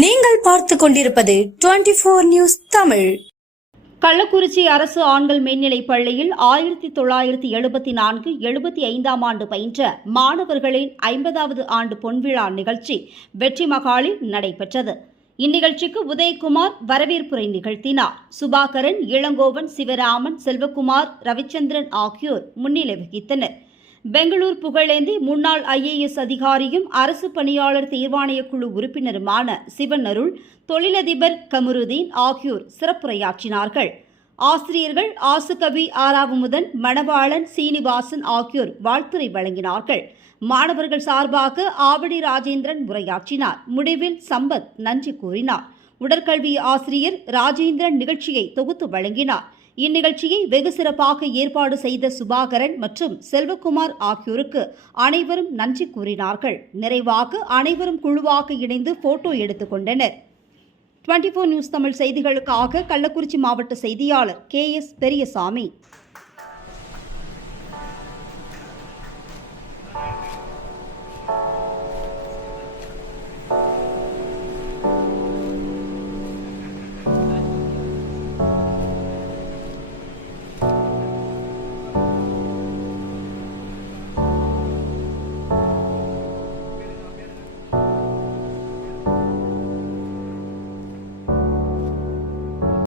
நீங்கள் பார்த்து கொண்டிருப்பது twenty four news Tamil. Kallakurichi அரசு ஆண்கள் மேல்நிலைப் பள்ளியில் ஆயிரத்தி தொள்ளாயிரத்தி எழுபத்தி நான்கு எழுபத்தி ஐந்தாம் ஆண்டு பயின்ற மாணவர்களின் ஐம்பதாவது ஆண்டு பொன்விழா நிகழ்ச்சி வெற்றி மகாலில் நடைபெற்றது. இந்நிகழ்ச்சிக்கு உதயகுமார் வரவேற்புரை நிகழ்த்தினார். சுபாகரன் இளங்கோவன் சிவராமன் செல்வகுமார் ரவிச்சந்திரன் ஆகியோர் முன்னிலை வகித்தனர். பெங்களூர் புகழேந்தி முன்னாள் ஐஏஎஸ் அதிகாரியும் அரசு பணியாளர் தேர்வாணைய குழு உறுப்பினருமான சிவன் அருள் தொழிலதிபர் கமருதீன் ஆகியோர் சிறப்புரையாற்றினார்கள். ஆசிரியர்கள் ஆசுகவி ஆராவமுதன் மணவாளன் சீனிவாசன் ஆகியோர் வாழ்த்துரை வழங்கினார்கள். மாணவர்கள் சார்பாக ஆவடி ராஜேந்திரன் உரையாற்றினார். முடிவில் சம்பத் நன்றி கூறினார். உடற்கல்வி ஆசிரியர் ராஜேந்திரன் நிகழ்ச்சியை தொகுத்து வழங்கினார். இந்நிகழ்ச்சியை வெகு சிறப்பாக ஏற்பாடு செய்த சுபாகரன் மற்றும் செல்வகுமார் ஆகியோருக்கு அனைவரும் நன்றி கூறினார்கள். நிறைவாக அனைவரும் குழுவாக இணைந்து போட்டோ எடுத்துக் கொண்டனர் ஃபோர் நியூஸ் தமிழ் செய்திகளுக்காக கள்ளக்குறிச்சி மாவட்ட செய்தியாளர் கே எஸ் பெரியசாமி.